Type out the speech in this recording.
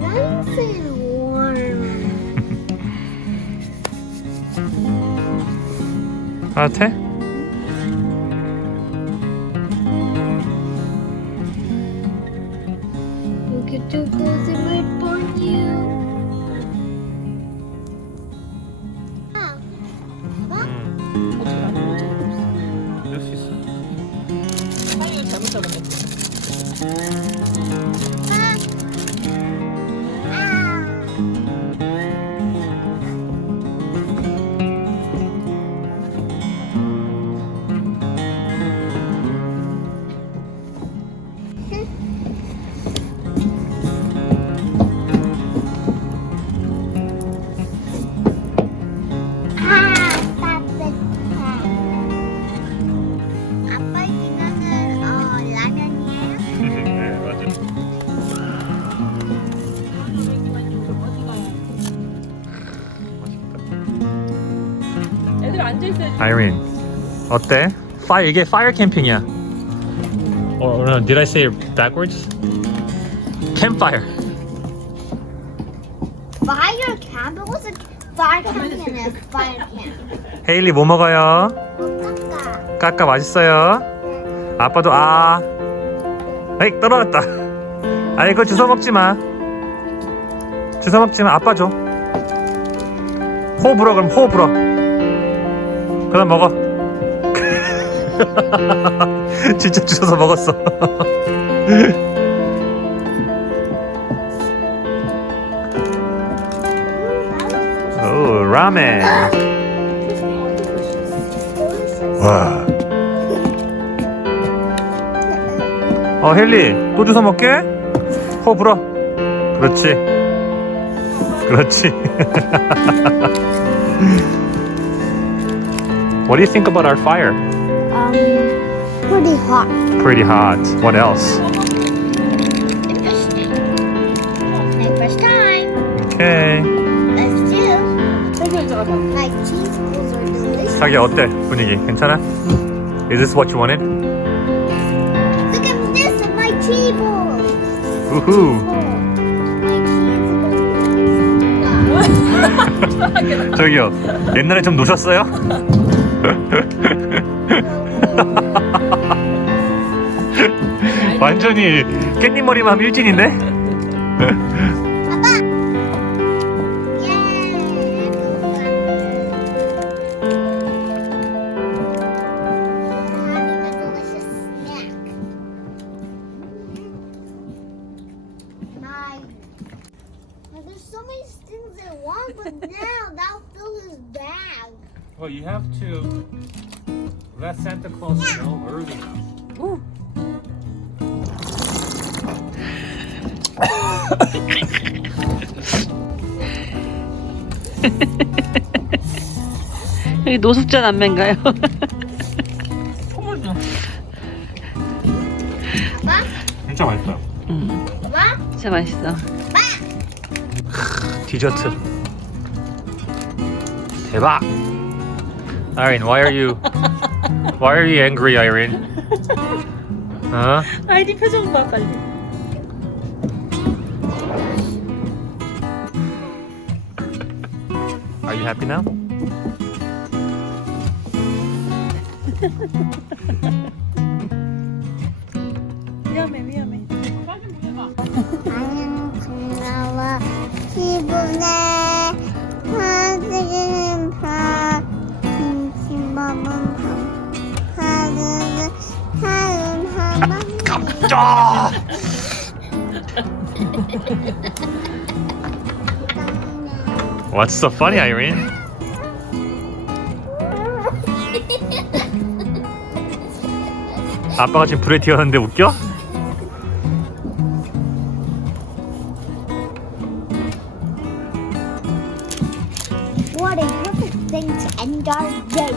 Nice and warm. 따뜻해? You get too close, it might burn you. 이럴 수 있어. 사이를 잘못 잡았네. 아빠 이거는 라면이에요? 네, 맞아. 애들 앉아 있어야지. 아이린, 어때? 이게 파이어 캠핑이야. no, did I say it backwards? Campfire. Fire camp? It wasn't fire camp in a fire camp. 헤일리 뭐 먹어요? 깎아. 까까 맛있어요? 아빠도 에이 떨어졌다. 아이 그거 주워 먹지 마. 주워 먹지 마. 아빠 줘. 호 불어 그럼 호 불어. 그다음 먹어. 진짜 주워서 먹었어. 오 라멘. 와. 헬리 또 주워 먹게? 호 불어. 그렇지. 그렇지. What do you think about our fire? Pretty hot. Pretty hot. What else? Interesting. My first time. Okay. Let's do. 세균 들어가. My cheese balls are delicious. 자기 어때? 분위기 괜찮아? Is this what you wanted? Look at this, my cheese balls. 우후. 저기요. 옛날에 좀 노셨어요? 완전히 깻잎 머리만 하면 일진인데? 아빠. 예. Having a delicious snack. My. There's so many things I want, but now that'll fill his bag. Well, you have to let Santa Claus know early. 오. 여기 노숙자 남매인가요? 소문 좀. 아빠? 진짜 맛있다. 아빠? 진짜 맛있어. 디저트. 대박. Irene, why are you angry, Irene? 어? 아이디 표정 봐 빨리. Are you happy now? 위험해. 나는 정나와 기분에 하늘은 봐 김치밥은 밥 하늘은 하늘은 깜짝! What's so funny, Irene? 아빠가 지금 불에 튀었는데 웃겨? What a perfect thing to end our day.